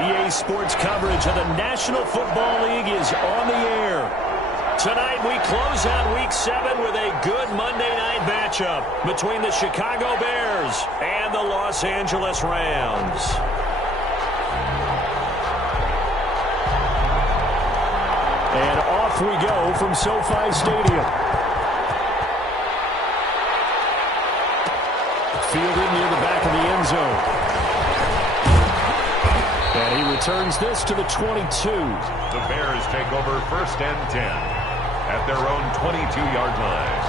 EA Sports coverage of the National Football League is on the air. Tonight we close out Week 7 with a good Monday night matchup between the Chicago Bears and the Los Angeles Rams. And off we go from SoFi Stadium. Fielded near the back of the end zone. And he returns this to the 22. The Bears take over 1st and 10 at their own 22-yard line.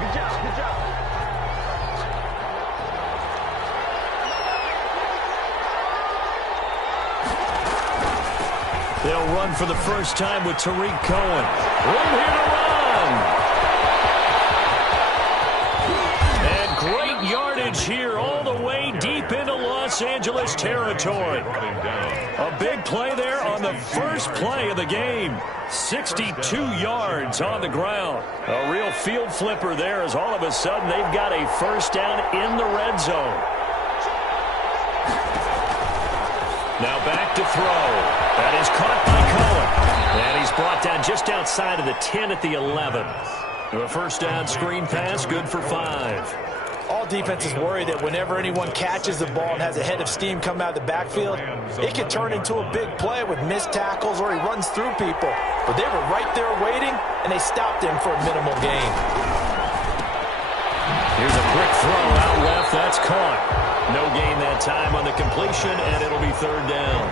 Good job, good job. They'll run for the first time with Tariq Cohen. Room here to run. And great yardage here all the way deep into Los Angeles territory. A big play there on the first play of the game. 62 yards on the ground. A real field flipper there as all of a sudden they've got a first down in the red zone. Now back to throw. That is caught by Cohen. And he's brought down just outside of the 10 at the 11. A first down screen pass, good for 5. All defenses worry that whenever anyone catches the ball and has a head of steam come out of the backfield, it can turn into a big play with missed tackles or he runs through people. But they were right there waiting, and they stopped him for a minimal gain. Here's a quick throw out left. That's caught. No gain that time on the completion, and it'll be 3rd down.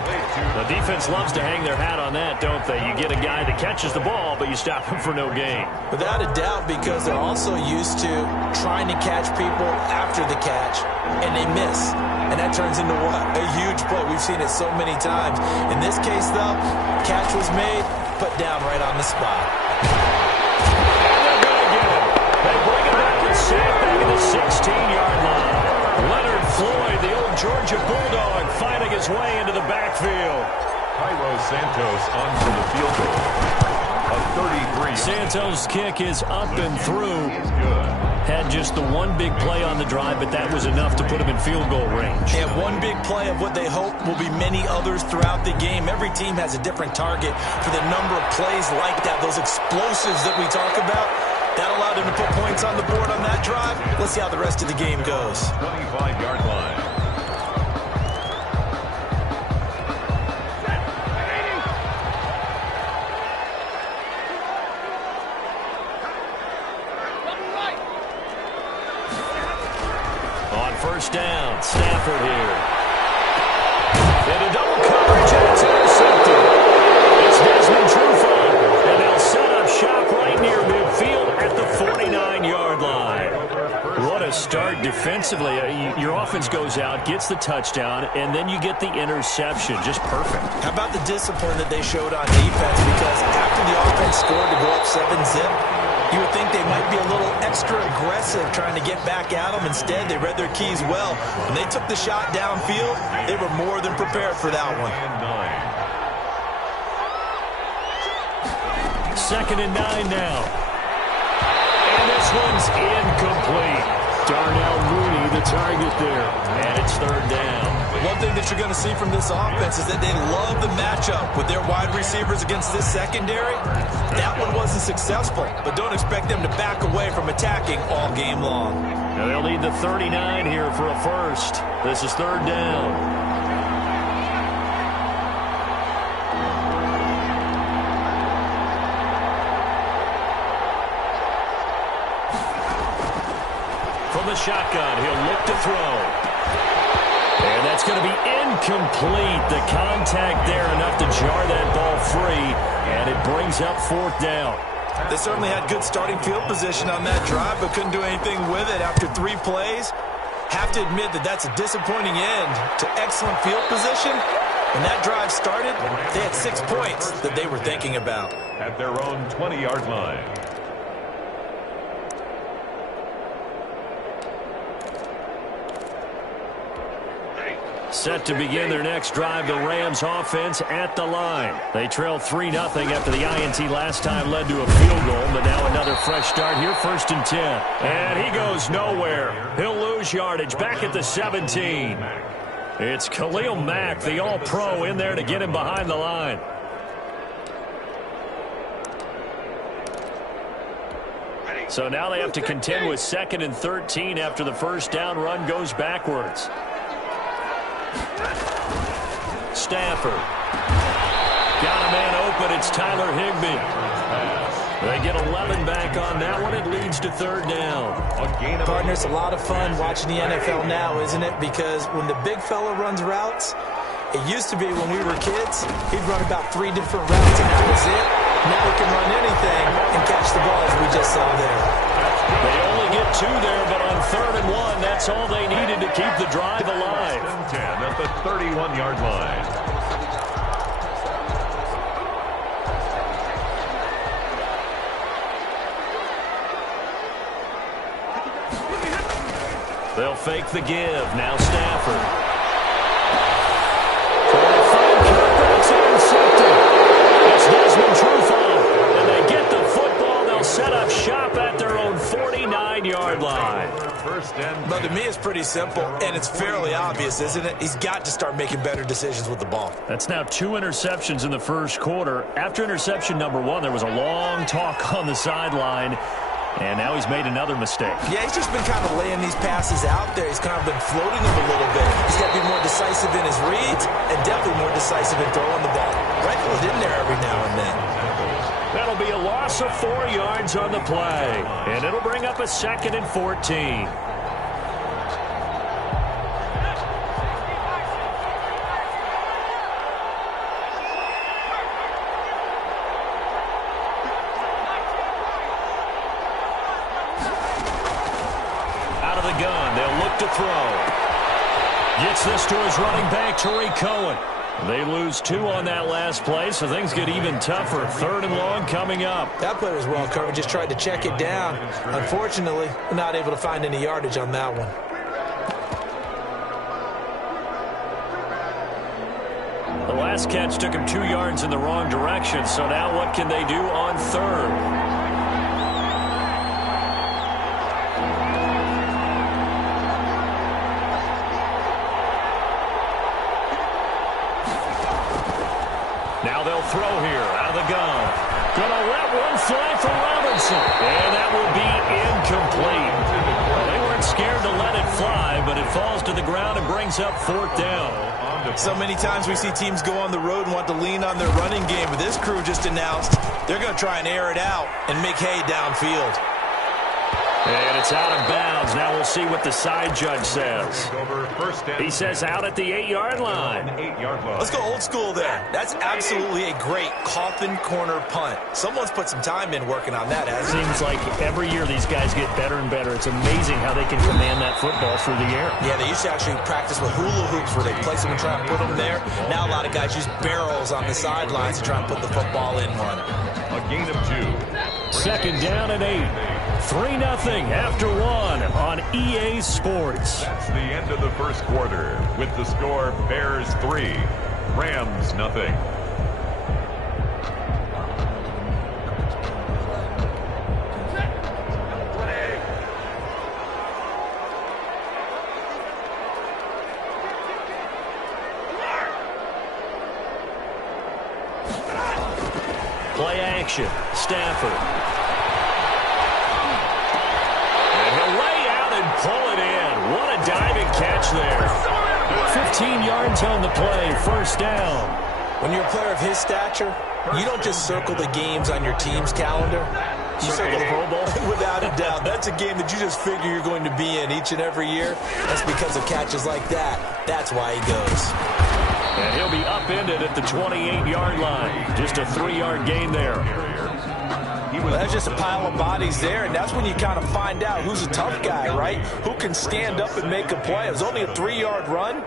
The defense loves to hang their hat on that, don't they? You get a guy that catches the ball, but you stop him for no gain. Without a doubt, because they're also used to trying to catch people after the catch, and they miss. And that turns into what? A huge play. We've seen it so many times. In this case, though, catch was made, put down right on the spot. And they're going to get him. They bring him back and sack back at the 16-yard line. Leonard Floyd, the old Georgia Bulldog, finding his way into the backfield. Cairo Santos on for the field goal. A 33. Santos' kick is up and through. Good. Had just the one big play on the drive, but that was enough to put him in field goal range. And one big play of what they hope will be many others throughout the game. Every team has a different target for the number of plays like that, those explosives that we talk about. That allowed him to put points on the board on that drive. Let's see how the rest of the game goes. 25-yard line. On first down, Stafford here. Into double coverage, and it's intercepted. It's Desmond Trufant, and they'll set up shop right near midfield at the 49-yard line. What a start defensively. Your offense goes out, gets the touchdown, and then you get the interception. Just perfect. How about the discipline that they showed on defense? Because after the offense scored to go up 7-zip, you would think they might be a little extra aggressive trying to get back at them. Instead, they read their keys well. When they took the shot downfield, they were more than prepared for that one. 2nd and 9 now. And this one's incomplete. Darnell Mooney, the target there. And it's 3rd down. One thing that you're going to see from this offense is that they love the matchup with their wide receivers against this secondary. That one wasn't successful, but don't expect them to back away from attacking all game long. Now they'll need the 39 here for a first. This is 3rd down. From the shotgun, he'll look to throw. And that's going to be incomplete. The contact there enough to jar that ball free, and it brings up 4th down. They certainly had good starting field position on that drive, but couldn't do anything with it after 3 plays. Have to admit that that's a disappointing end to excellent field position. When that drive started, they had 6 points that they were thinking about. At their own 20-yard line. Set to begin their next drive, the Rams offense at the line. They trail 3-0 after the INT last time led to a field goal, but now another fresh start here, 1st and 10. And he goes nowhere. He'll lose yardage back at the 17. It's Khalil Mack, the All-Pro, in there to get him behind the line. So now they have to contend with 2nd and 13 after the first down run goes backwards. Stafford. Got a man open. It's Tyler Higbee. They get 11 back on that one. It leads to 3rd down. Partner, it's a lot of fun watching the NFL now, isn't it? Because when the big fella runs routes, it used to be when we were kids, he'd run about 3 different routes, and that was it. Now he can run anything and catch the ball, as we just saw there. They only get 2 there, but on 3rd and 1, that's all they needed to keep the drive alive. 10 at the 31-yard line. They'll fake the give. Now Stafford. It's Desmond Trufant, and they get the football. They'll set up shop at their own 49-yard line. But to me, it's pretty simple, and it's fairly obvious, isn't it? He's got to start making better decisions with the ball. That's now 2 interceptions in the first quarter. After interception number 1, there was a long talk on the sideline. And now he's made another mistake. Yeah, he's just been kind of laying these passes out there. He's kind of been floating them a little bit. He's got to be more decisive in his reads and definitely more decisive in throwing the ball. Rifle it in there every now and then. That'll be a loss of 4 yards on the play. And it'll bring up a 2nd and 14. Gets this to his running back, Tariq Cohen. They lose 2 on that last play, so things get even tougher. 3rd and long coming up. That play was well covered. Just tried to check it down. Unfortunately, not able to find any yardage on that one. The last catch took him 2 yards in the wrong direction, so now what can they do on 3rd? Throw here out of the gun. Gonna let one fly for Robinson. And that will be incomplete. They weren't scared to let it fly, but it falls to the ground and brings up 4th down. So many times we see teams go on the road and want to lean on their running game, but this crew just announced they're going to try and air it out and make hay downfield. And it's out of bounds. Now we'll see what the side judge says. He says out at the 8-yard line. Let's go old school there. That's absolutely a great coffin corner punt. Someone's put some time in working on that, hasn't it? Seems like every year these guys get better and better. It's amazing how they can command that football through the air. Yeah, they used to actually practice with hula hoops where they place them and try and put them there. Now a lot of guys use barrels on the sidelines to try and put the football in one. A gain of 2. 2nd down and 8. 3-0 after 1 on EA Sports. That's the end of the first quarter with the score Bears 3, Rams 0. Play action. Stafford. Pull it in. What a diving catch there. 15 yards on the play. 1st down. When you're a player of his stature, you don't just circle the games on your team's calendar. You circle the Pro Bowl. Without a doubt. That's a game that you just figure you're going to be in each and every year. That's because of catches like that. That's why he goes. And he'll be upended at the 28-yard line. Just a 3-yard gain there. Well, that's just a pile of bodies there, and that's when you kind of find out who's a tough guy, right? Who can stand up and make a play. It was only a 3-yard run,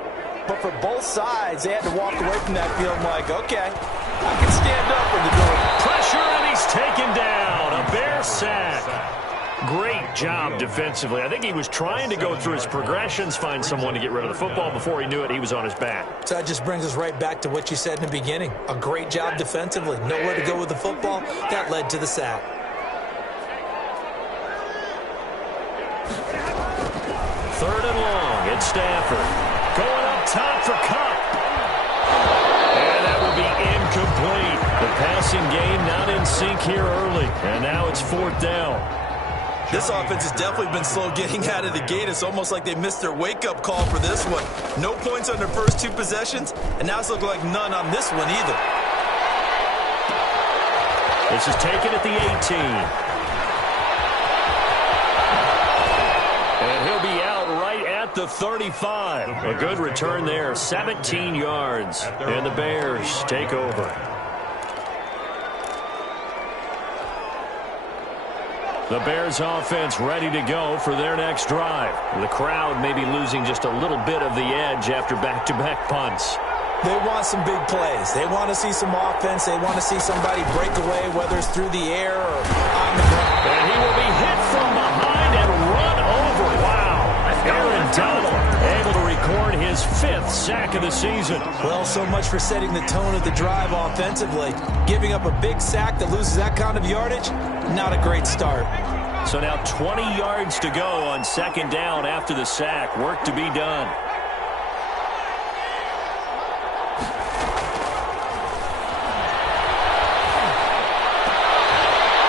but for both sides, they had to walk away from that field like, okay, I can stand up in the door. Pressure, and he's taken down. A Bear sack. Great job defensively. I think he was trying to go through his progressions, find someone to get rid of the football. Before he knew it, he was on his back. So that just brings us right back to what you said in the beginning. A great job defensively. Nowhere to go with the football. That led to the sack. 3rd and long. It's Stafford. Going up top for Cup. And that will be incomplete. The passing game not in sync here early. And now it's 4th down. This offense has definitely been slow getting out of the gate. It's almost like they missed their wake-up call for this one. No points on their first 2 possessions, and now it's looking like none on this one either. This is taken at the 18. And he'll be out right at the 35. A good return there, 17 yards. And the Bears take over. The Bears offense ready to go for their next drive. The crowd may be losing just a little bit of the edge after back-to-back punts. They want some big plays. They want to see some offense. They want to see somebody break away, whether it's through the air or on the ground. And he will be hit from behind and run over. Wow. Aaron Donald able to record his 5th sack of the season. Well, so much for setting the tone of the drive offensively. Giving up a big sack that loses that kind of yardage, not a great start. So now 20 yards to go on 2nd down after the sack. Work to be done.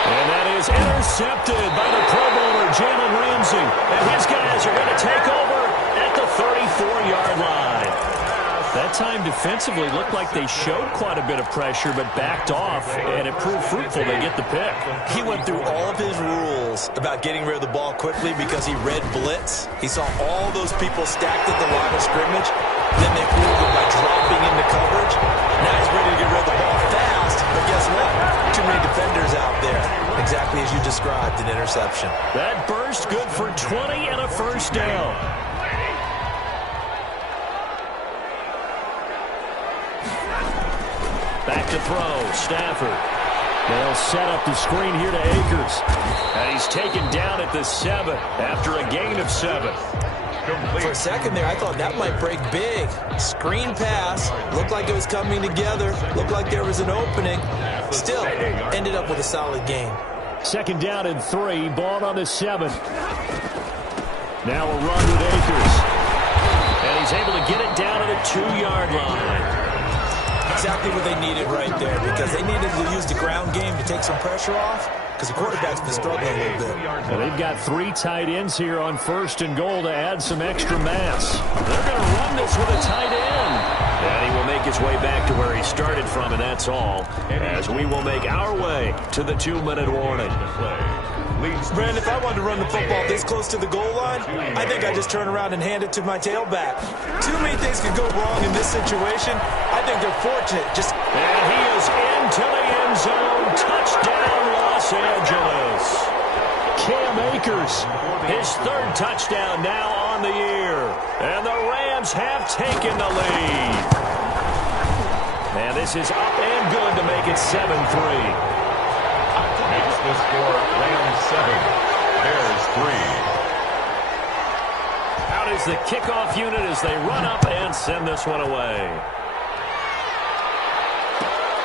And that is intercepted by the Pro Bowler, Jalen Ramsey. And his guys are going to take over at the 34-yard line. That time defensively looked like they showed quite a bit of pressure but backed off, and it proved fruitful. They get the pick. He went through all of his rules about getting rid of the ball quickly because he read blitz. He saw all those people stacked at the line of scrimmage. Then they fooled him by dropping into coverage. Now he's ready to get rid of the ball fast, but guess what? Too many defenders out there. Exactly as you described, an interception. That burst good for 20 and a 1st down. Back to throw, Stafford. They'll set up the screen here to Akers. And he's taken down at the 7 after a gain of 7. For a second there, I thought that might break big. Screen pass. Looked like it was coming together. Looked like there was an opening. Still, ended up with a solid game. 2nd down and 3. Ball on the 7. Now a run with Akers. And he's able to get it down to the 2-yard line. Exactly what they needed right there, because they needed to use the ground game to take some pressure off, because the quarterback's been struggling a little bit. Well, they've got 3 tight ends here on 1st and goal to add some extra mass. They're going to run this with a tight end. And he will make his way back to where he started from, and that's all, as we will make our way to the 2-minute warning. Brandon, if I wanted to run the football this close to the goal line, I think I'd just turn around and hand it to my tailback. Too many things could go wrong in this situation. I think they're fortunate. And he is into the end zone. Touchdown, Los Angeles. Cam Akers, his 3rd touchdown now on the year. And the Rams have taken the lead. And this is up and good to make it 7-3. Makes the score Rams 7, Bears 3. Out is the kickoff unit as they run up and send this one away.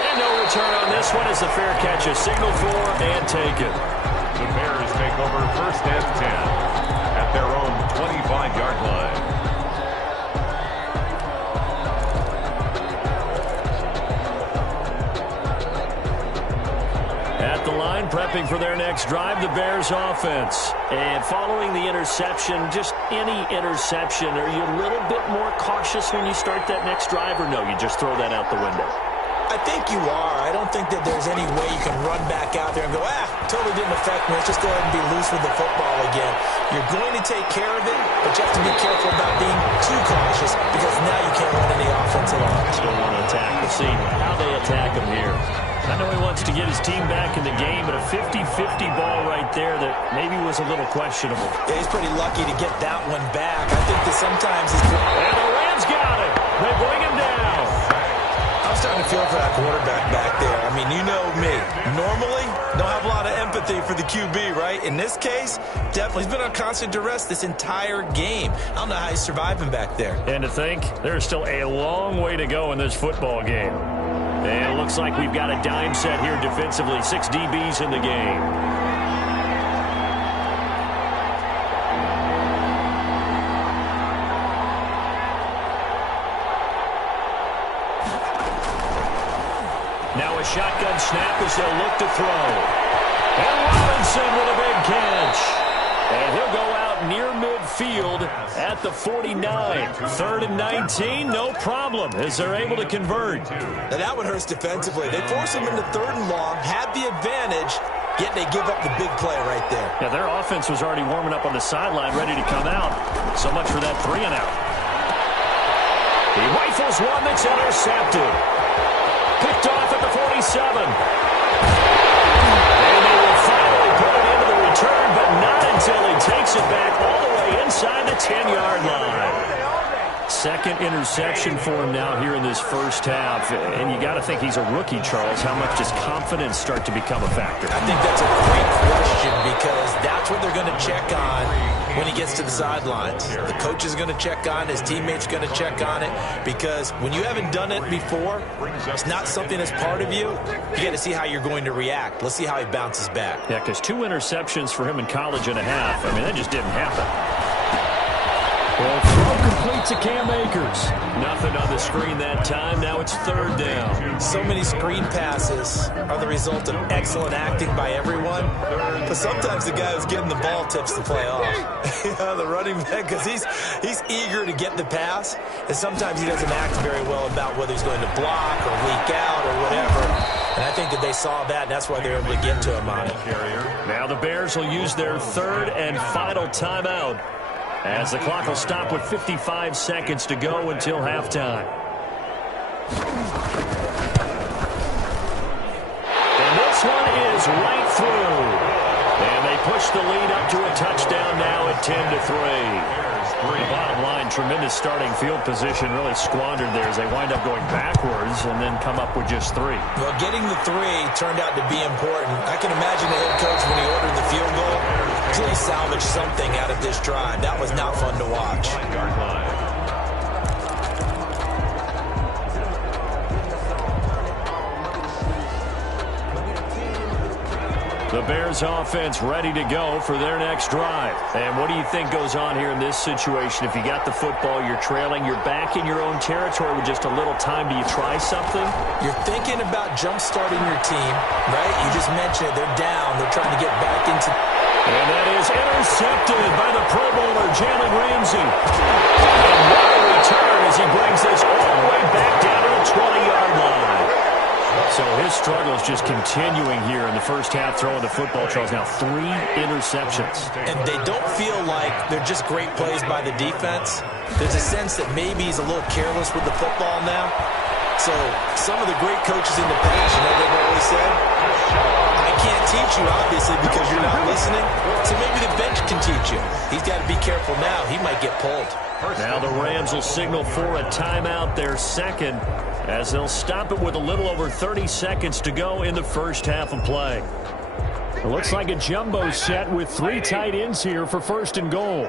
And no return on this one as the fair catch is signaled for and taken. The Bears take over 1st and 10 at their own 25-yard line. At the line, prepping for their next drive, the Bears offense. And following the interception, just any interception, are you a little bit more cautious when you start that next drive, or no, you just throw that out the window? I think you are. I don't think that there's any way you can run back out there and go, totally didn't affect me. Let's just go ahead and be loose with the football again. You're going to take care of it, but you have to be careful about being too cautious because now you can't run any offense at all. Still want to attack. We'll see how they attack him here. I know he wants to get his team back in the game, but a 50-50 ball right there that maybe was a little questionable. Yeah, he's pretty lucky to get that one back. I think that sometimes he's... And the Rams got it. They bring him down. I'm starting to feel for that quarterback back there. I mean, you know me. Normally, don't have a lot of empathy for the QB, right? In this case, definitely. He's been on constant duress this entire game. I don't know how he's surviving back there. And to think, there's still a long way to go in this football game. And it looks like we've got a dime set here defensively. 6 DBs in the game. Now a shotgun snap as they'll look to throw. And Robinson with a big catch. And he'll go out near midfield at the 49. 3rd and 19, no problem, as they're able to convert. Now that one hurts defensively. They force him into 3rd and long, had the advantage, yet they give up the big play right there. Yeah, their offense was already warming up on the sideline, ready to come out. So much for that 3 and out. He rifles one that's intercepted. Picked off at the 47. And they will finally put it into the return, but not until he takes it back all the way inside the 10-yard line. Second interception for him now here in this first half. And you got to think he's a rookie, Charles. How much does confidence start to become a factor? I think that's a great question because that's what they're going to check on when he gets to the sidelines. The coach is going to check on it. His teammates are going to check on it because when you haven't done it before, it's not something that's part of you. You got to see how you're going to react. Let's see how he bounces back. Yeah, because 2 interceptions for him in college and a half. I mean, that just didn't happen. Well, throw complete to Cam Akers. Nothing on the screen that time. Now it's 3rd down. So many screen passes are the result of excellent acting by everyone. But sometimes the guy who's getting the ball tips the play off. The running back, because he's eager to get the pass. And sometimes he doesn't act very well about whether he's going to block or leak out or whatever. And I think that they saw that, and that's why they're able to get to him on it. Now the Bears will use their 3rd and final timeout, as the clock will stop with 55 seconds to go until halftime. And this one is right through. And they push the lead up to a touchdown now at 10-3. The bottom line, tremendous starting field position, really squandered there as they wind up going backwards and then come up with just 3. Well, getting the 3 turned out to be important. I can imagine the head coach, when he ordered the field goal, please salvage something out of this drive. That was not fun to watch. The Bears offense ready to go for their next drive. And what do you think goes on here in this situation? If you got the football, you're trailing, you're back in your own territory with just a little time. Do you try something? You're thinking about jump-starting your team, right? You just mentioned it. They're down. They're trying to get back into... And that is intercepted by the Pro Bowler, Jalen Ramsey. And what a return as he brings this all the way back down to the 20-yard line. So his struggle is just continuing here in the first half, throwing the football. Charles, now 3 interceptions. And they don't feel like they're just great plays by the defense. There's a sense that maybe he's a little careless with the football now. So some of the great coaches in the past, you know, they've always said, I can't teach you, obviously, because you're not listening. So maybe the bench can teach you. He's got to be careful now. He might get pulled. Now the Rams will signal for a timeout, their second, as they'll stop it with a little over 30 seconds to go in the first half of play. It looks like a jumbo set with 3 tight ends here for 1st and goal.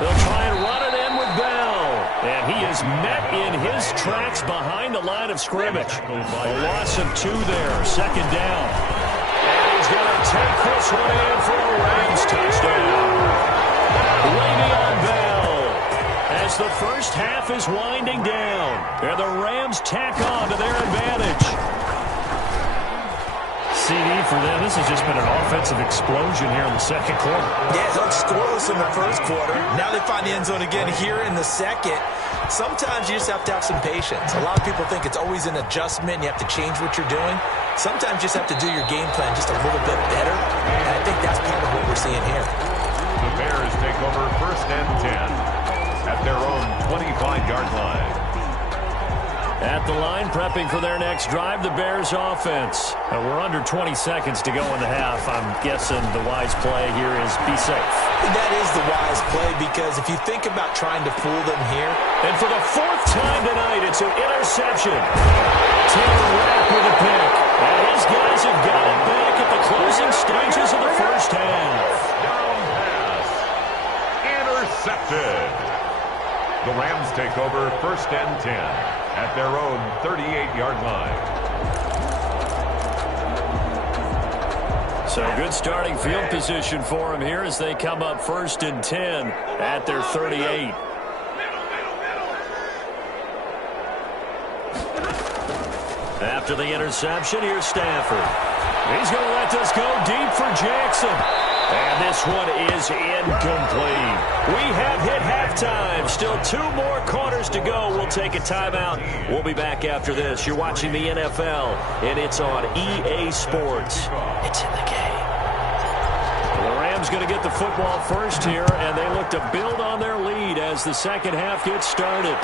They'll try and run it in with Bell. And he is met in his tracks behind the line of scrimmage. A loss of 2 there, 2nd down. And he's going to take this one in for a Rams touchdown. Le'Veon Bell, as the first half is winding down, and the Rams tack on to their advantage. CD for them. This has just been an offensive explosion here in the 2nd quarter. Yeah, it looked scoreless in the 1st quarter. Now they find the end zone again here in the 2nd. Sometimes you just have to have some patience. A lot of people think it's always an adjustment. You have to change what you're doing. Sometimes you just have to do your game plan just a little bit better, and I think that's part of what we're seeing here. The Bears take over 1st and 10 at their own 25-yard line. At the line, prepping for their next drive, the Bears offense. We're under 20 seconds to go in the half. I'm guessing the wise play here is be safe. That is the wise play, because if you think about trying to fool them here. And for the 4th time tonight, it's an interception. Taylor Rapp with a pick. And his guys have got it back at the closing stages of the first half. Down pass. Intercepted. The Rams take over 1st and 10 at their own 38-yard line. So good starting field position for them here as they come up 1st and 10 at their 38. After the interception, here's Stafford. He's going to let this go deep for Jackson. And this one is incomplete. We have hit halftime. Still 2 more quarters to go. We'll take a timeout. We'll be back after this. You're watching the NFL, and it's on EA Sports. It's in the game. The Rams going to get the football first here, and they look to build on their lead as the second half gets started.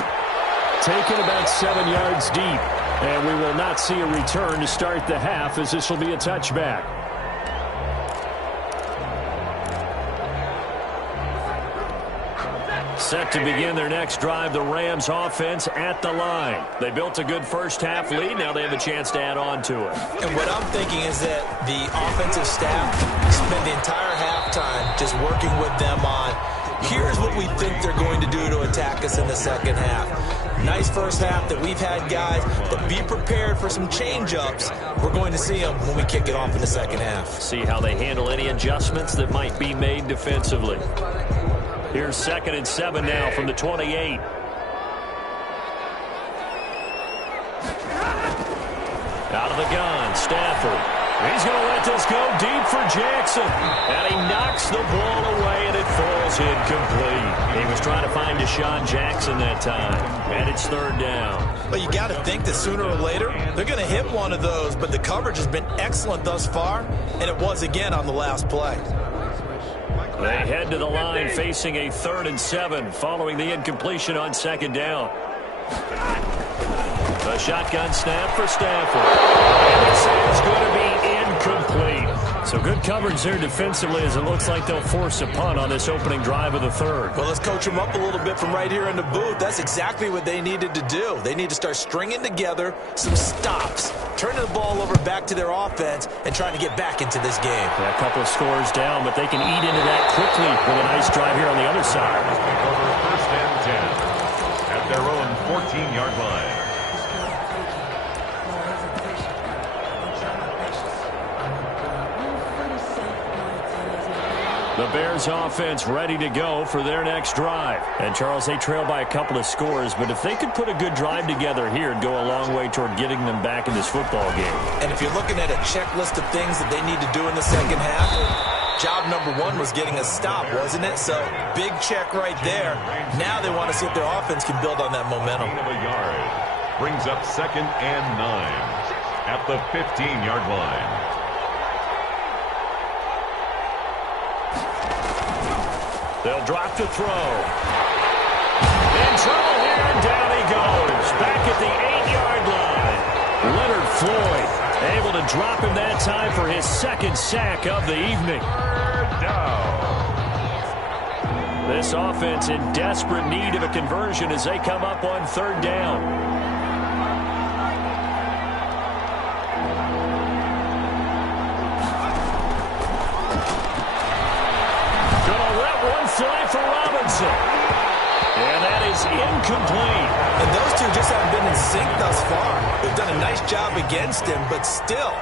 Taken about 7 yards deep, and we will not see a return to start the half as this will be a touchback. Set to begin their next drive, the Rams offense at the line. They built a good first half lead. Now they have a chance to add on to it. And what I'm thinking is that the offensive staff spend the entire halftime just working with them on, here's what we think they're going to do to attack us in the second half. Nice first half that we've had, guys, but be prepared for some change-ups. We're going to see them when we kick it off in the second half. See how they handle any adjustments that might be made defensively. Here's 2nd and 7 now from the 28. Out of the gun, Stafford. He's going to let this go deep for Jackson. And he knocks the ball away, and it falls incomplete. He was trying to find Deshaun Jackson that time. And it's 3rd down. But you got to think that sooner or later, they're going to hit one of those. But the coverage has been excellent thus far, and it was again on the last play. They head to the line facing a 3rd and 7 following the incompletion on 2nd down. A shotgun snap for Stafford. And this is going to be incomplete. So good coverage there defensively as it looks like they'll force a punt on this opening drive of the 3rd. Well, let's coach them up a little bit from right here in the booth. That's exactly what they needed to do. They need to start stringing together some stops, turning the ball over back to their offense, and trying to get back into this game. Yeah, a couple of scores down, but they can eat into that quickly with a nice drive here on the other side. Over 1st and 10 at their own 14-yard line. The Bears offense ready to go for their next drive. And, Charles, they trail by a couple of scores, but if they could put a good drive together here, it'd go a long way toward getting them back in this football game. And if you're looking at a checklist of things that they need to do in the second half, job number 1 was getting a stop, wasn't it? So, big check right there. Now they want to see if their offense can build on that momentum. Gain of a yard brings up 2nd and 9 at the 15-yard line. They'll drop to throw. In trouble here, and down he goes. Back at the 8-yard line. Leonard Floyd able to drop him that time for his 2nd sack of the evening. This offense in desperate need of a conversion as they come up on 3rd down. Fly for Robinson. And that is incomplete. And those two just haven't been in sync thus far. They've done a nice job against him, but still,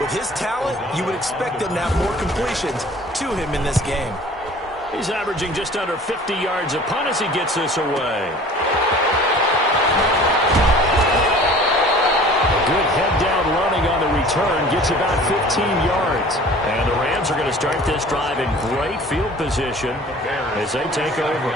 with his talent, you would expect them to have more completions to him in this game. He's averaging just under 50 yards a punt as he gets this away. Good head-down running on the return. Gets about 15 yards. And the Rams are going to start this drive in great field position as they take over.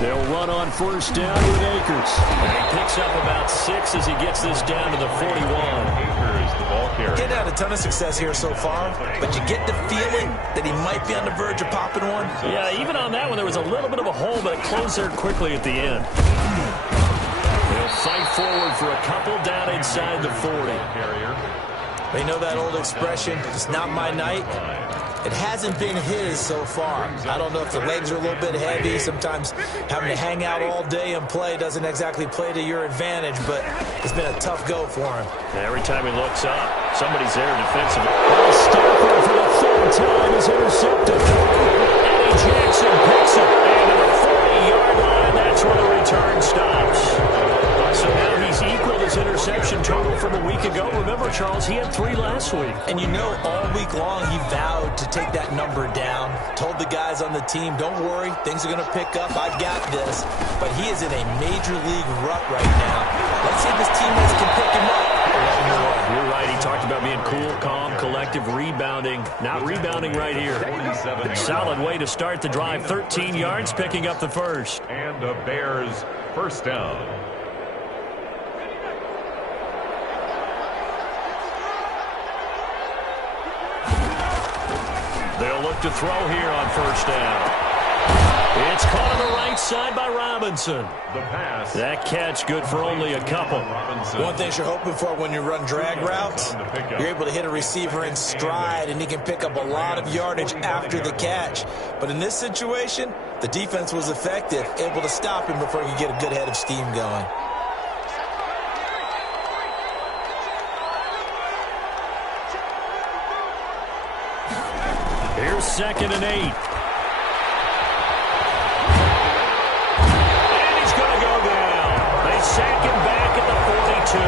They'll run on 1st down with Akers. And he picks up about 6 as he gets this down to the 41. Akers, the ball carrier. Getting had a ton of success here so far, but you get the feeling that he might be on the verge of popping one. Yeah, even on that one, there was a little bit of a hole, but it closed there quickly at the end. They'll fight forward for a couple down inside the 40. They know that old expression, it's not my night. It hasn't been his so far. I don't know if the legs are a little bit heavy. Sometimes having to hang out all day and play doesn't exactly play to your advantage, but it's been a tough go for him. Every time he looks up, somebody's there defensively. Stafford for the 3rd time is intercepted. Eddie Jackson picks it. And to the 40-yard line, that's where the return stops. So now he's equaled his interception interception total from a week ago. Remember, Charles, he had 3 last week. And you know, all week long, he vowed to take that number down. Told the guys on the team, don't worry, things are going to pick up. I've got this. But he is in a major league rut right now. Let's see if his teammates can pick him up. You're right. He talked about being cool, calm, collective, rebounding. Not rebounding right here. Solid way to start the drive. 13 yards, picking up the first. And the Bears first down. They'll look to throw here on first down. It's caught on the right side by Robinson. The pass. That catch good for only a couple. One thing you're hoping for when you run drag routes, you're able to hit a receiver in stride, and he can pick up a lot of yardage after the catch. But in this situation, the defense was effective, able to stop him before he could get a good head of steam going. Here's 2nd and 8. Sack him back at the 42.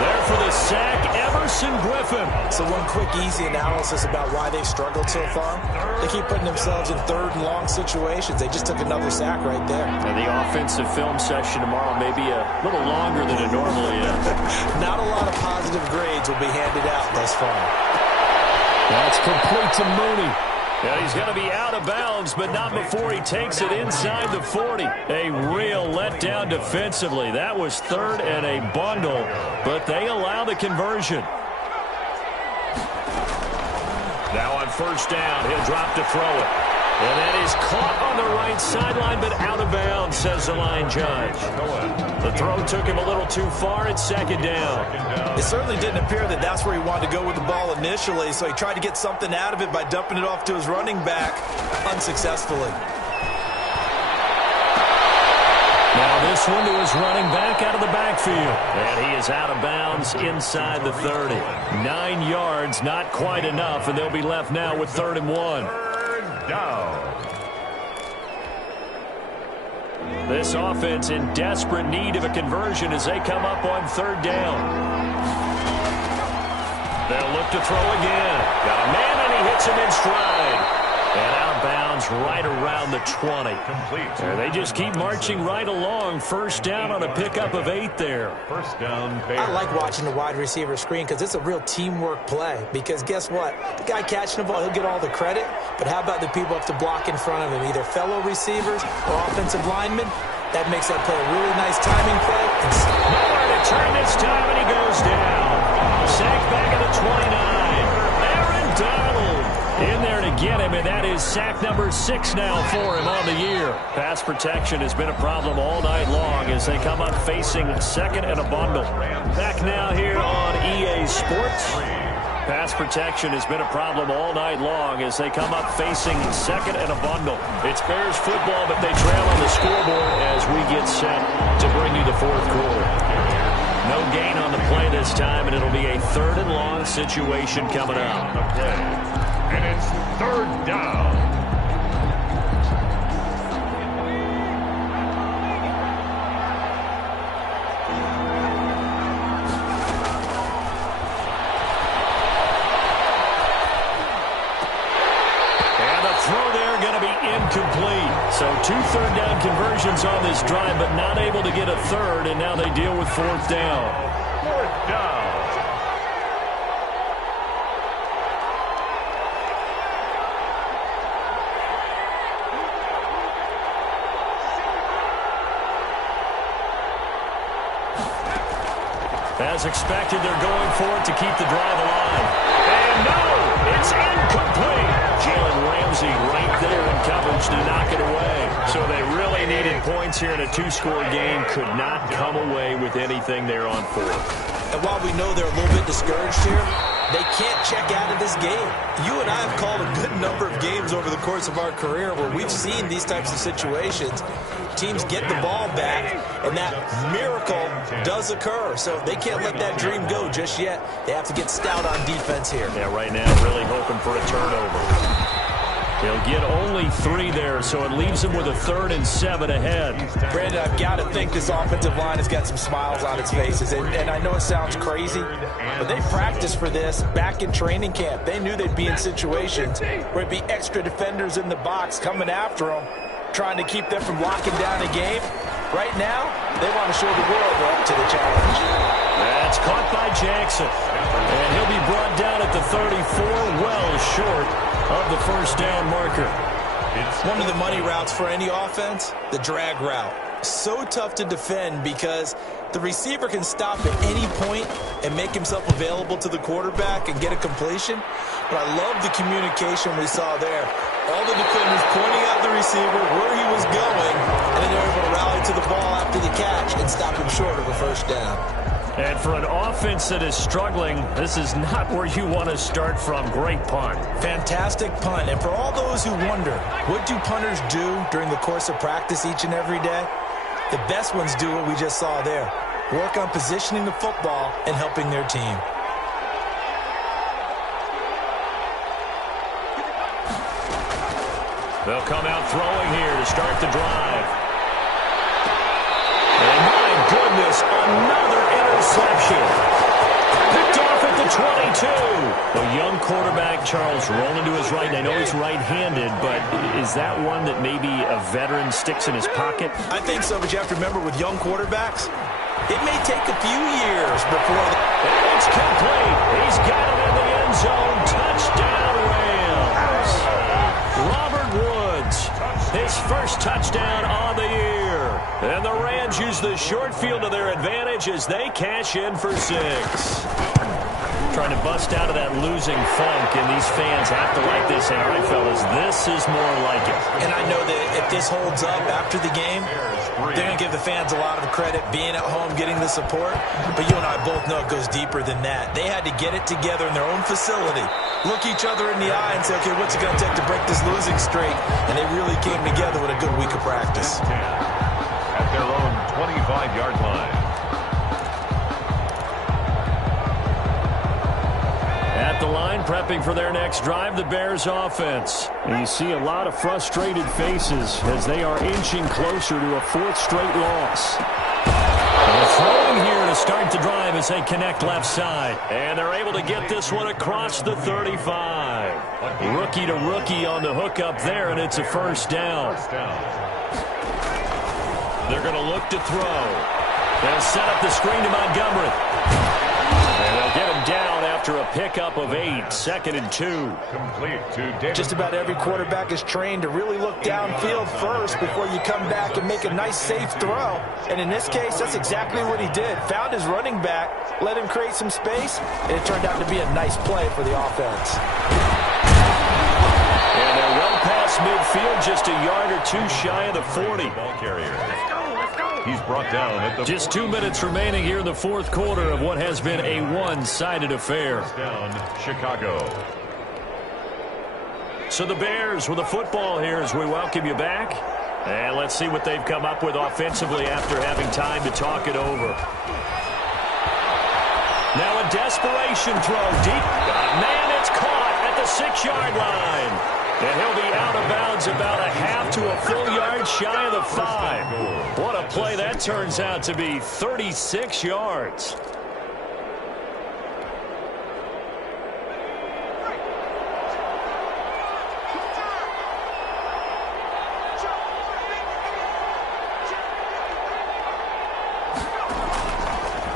There for the sack, Emerson Griffin. So one quick, easy analysis about why they've struggled so far. They keep putting themselves in 3rd and long situations. They just took another sack right there. And the offensive film session tomorrow may be a little longer than it normally is. Not a lot of positive grades will be handed out thus far. That's complete to Mooney. Yeah, he's going to be out of bounds, but not before he takes it inside the 40. A real letdown defensively. That was 3rd and a bundle, but they allow the conversion. Now on first down, he'll drop to throw it. And that is caught on the right sideline, but out of bounds, says the line judge. The throw took him a little too far at 2nd down. It certainly didn't appear that that's where he wanted to go with the ball initially, so he tried to get something out of it by dumping it off to his running back unsuccessfully. Now this one to his running back out of the backfield. And he is out of bounds inside the 30. 9 yards, not quite enough, and they'll be left now with 3rd and 1. Down. This offense in desperate need of a conversion as they come up on 3rd down. They'll look to throw again. Got a man, and he hits him in stride. And out of bounds right around the 20. Complete. There, they just keep marching right along. First down on a pickup of 8 there. First down, Bears. I like watching the wide receiver screen because it's a real teamwork play. Because guess what? The guy catching the ball, he'll get all the credit. But how about the people have to block in front of him, either fellow receivers or offensive linemen? That makes that play a really nice timing play. Nowhere to turn this time, and he goes down. Sacked back at the 29. Aaron Donald in there to get him, and that is sack number 6 now for him on the year. Pass protection has been a problem all night long as they come up facing 2nd and a bundle. Back now here on EA Sports. Pass protection has been a problem all night long as they come up facing 2nd and a bundle. It's Bears football, but they trail on the scoreboard as we get set to bring you the 4th quarter. No gain on the play this time, and it'll be a 3rd and long situation coming up. And it's 3rd down. Incomplete. So 2 third down conversions on this drive, but not able to get a 3rd, and now they deal with 4th down. 4th down. As expected, they're going for it to keep the drive alive. And no, it's incomplete. Jalen Ramsey right there in coverage to knock it away. So they really needed points here in a 2-score game. Could not come away with anything there on 4th. And while we know they're a little bit discouraged here, they can't check out of this game. You and I have called a good number of games over the course of our career where we've seen these types of situations. Teams get the ball back, and that miracle does occur. So they can't let that dream go just yet. They have to get stout on defense here. Yeah, right now really hoping for a turnover. He'll get only 3 there, so it leaves him with a 3rd and 7 ahead. Brandon, I've got to think this offensive line has got some smiles on its faces. And I know it sounds crazy, but they practiced for this back in training camp. They knew they'd be in situations where it'd be extra defenders in the box coming after them, trying to keep them from locking down a game. Right now, they want to show the world they're up to the challenge. That's caught by Jackson. And he'll be brought down at the 34, well short of the first down marker. It's one of the money routes for any offense, the drag route. So tough to defend because the receiver can stop at any point and make himself available to the quarterback and get a completion. But I love the communication we saw there. All the defenders pointing out the receiver, where he was going, and then they're able to rally to the ball after the catch and stop him short of a first down. And for an offense that is struggling, this is not where you want to start from. Great punt. Fantastic punt. And for all those who wonder, what do punters do during the course of practice each and every day? The best ones do what we just saw there. Work on positioning the football and helping their team. They'll come out throwing here to start the drive. And my goodness, another interception. Picked off at the 22. A young quarterback, Charles, rolling to his right. And I know he's right-handed, but is that one that maybe a veteran sticks in his pocket? I think so, but you have to remember with young quarterbacks, it may take a few years before... And it's complete. He's got it in the end zone. Touchdown, Rams. Robert Woods, his first touchdown on the year. And the Rams use the short field to their advantage as they cash in for 6. Trying to bust out of that losing funk, and these fans have to like this. And all right, fellas, this is more like it. And I know that if this holds up after the game, they're going to give the fans a lot of credit being at home, getting the support. But you and I both know it goes deeper than that. They had to get it together in their own facility, look each other in the eye and say, okay, what's it going to take to break this losing streak? And they really came together with a good week of practice. At their own 25-yard line. At the line, prepping for their next drive, the Bears offense. And you see a lot of frustrated faces as they are inching closer to a 4th straight loss. And throwing here to start the drive as they connect left side. And they're able to get this one across the 35. Rookie to rookie on the hook up there, and it's a first down. They're going to look to throw. They'll set up the screen to Montgomery. And they'll get him down after a pickup of 8, 2nd and 2. Complete to David. Just about every quarterback is trained to really look downfield first before you come back and make a nice, safe throw. And in this case, that's exactly what he did. Found his running back, let him create some space, and it turned out to be a nice play for the offense. And they're well past midfield, just a yard or 2 shy of the 40. Ball carrier. He's brought down at the... Just 2 minutes remaining here in the 4th quarter of what has been a one-sided affair. Down, Chicago. So the Bears with the football here as we welcome you back. And let's see what they've come up with offensively after having time to talk it over. Now a desperation throw deep. Man, it's caught at the 6-yard line. And he'll be out of bounds about a half to a full yard shy of the 5. What a play that turns out to be, 36 yards.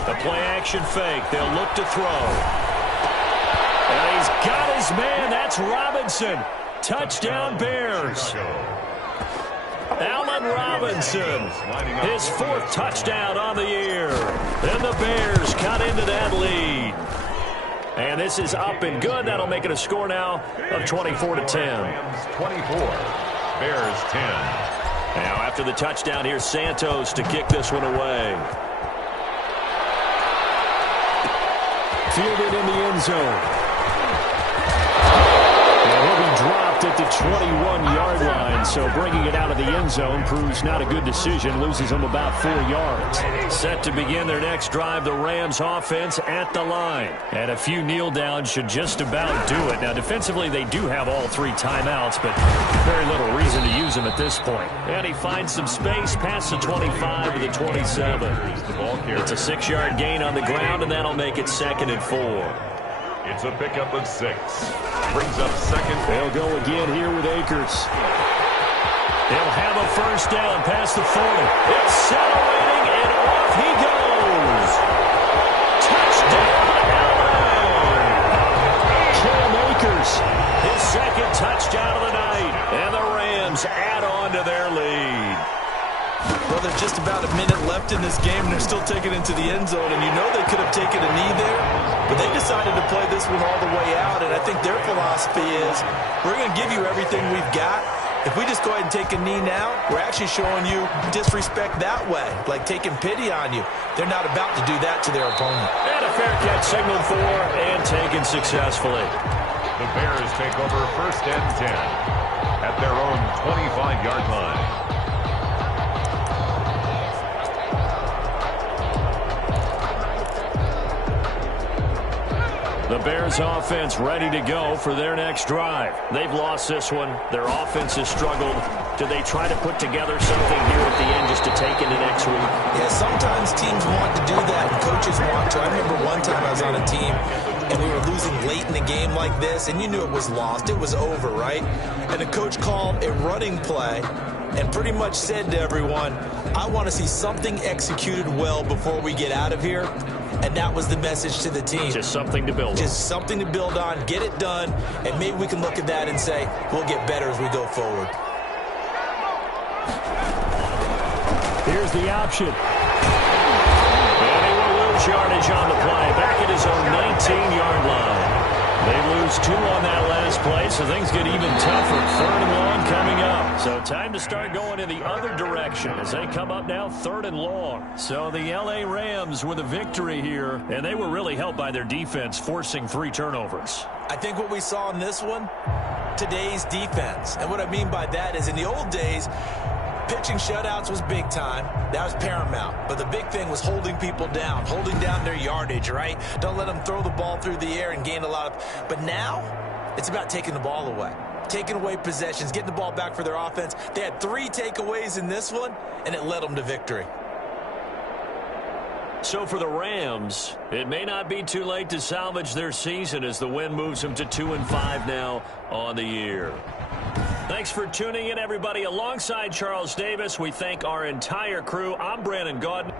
The play action fake. They'll look to throw. And he's got his man. That's Robinson. Touchdown, Bears. Allen Robinson, his 4th touchdown on the year. And the Bears cut into that lead. And this is up and good. That'll make it a score now of 24-10. 24, Bears 10. Now after the touchdown, here's Santos to kick this one away. Fielded in the end zone. And he'll be dropped stopped at the 21-yard line, so bringing it out of the end zone proves not a good decision. Loses them about 4 yards. Set to begin their next drive, the Rams offense at the line. And a few kneel downs should just about do it. Now, defensively, they do have all 3 timeouts, but very little reason to use them at this point. And he finds some space past the 25 to the 27. It's a 6-yard gain on the ground, and that'll make it 2nd and 4. It's a pickup of 6. Brings up 2nd. They'll go again here with Akers. They'll have a first down past the 40. Accelerating, and off he goes. Touchdown, LA. Cam Akers, his 2nd touchdown of the night. And the Rams add on to their lead. Well, there's just about a minute left in this game, and they're still taking it into the end zone. And you know they could have taken a knee there, but they decided to play this one all the way out. And I think their philosophy is, we're going to give you everything we've got. If we just go ahead and take a knee now, we're actually showing you disrespect that way, like taking pity on you. They're not about to do that to their opponent. And a fair catch signaled for and taken successfully. The Bears take over 1st and 10 at their own 25-yard line. The Bears offense ready to go for their next drive. They've lost this one. Their offense has struggled. Do they try to put together something here at the end just to take into next week? Yeah, sometimes teams want to do that and coaches want to. I remember one time I was on a team and we were losing late in the game like this, and you knew it was lost. It was over, right? And the coach called a running play and pretty much said to everyone, I want to see something executed well before we get out of here. And that was the message to the team. Just something to build on. Just something to build on, get it done, and maybe we can look at that and say, we'll get better as we go forward. Here's the option. And he will lose yardage on the play. Back at his own 19-yard line. They lose 2 on that last play, so things get even tougher. 3rd and long coming up. So time to start going in the other direction as they come up now 3rd and long. So the LA Rams with a victory here, and they were really helped by their defense forcing 3 turnovers. I think what we saw in this one, today's defense. And what I mean by that is in the old days, pitching shutouts was big time. That was paramount. But the big thing was holding people down, holding down their yardage, right? Don't let them throw the ball through the air and gain a lot of... But now, it's about taking the ball away. Taking away possessions, getting the ball back for their offense. They had 3 takeaways in this one, and it led them to victory. So for the Rams, it may not be too late to salvage their season as the win moves them to 2-5 now on the year. Thanks for tuning in, everybody. Alongside Charles Davis, we thank our entire crew. I'm Brandon Gaudin.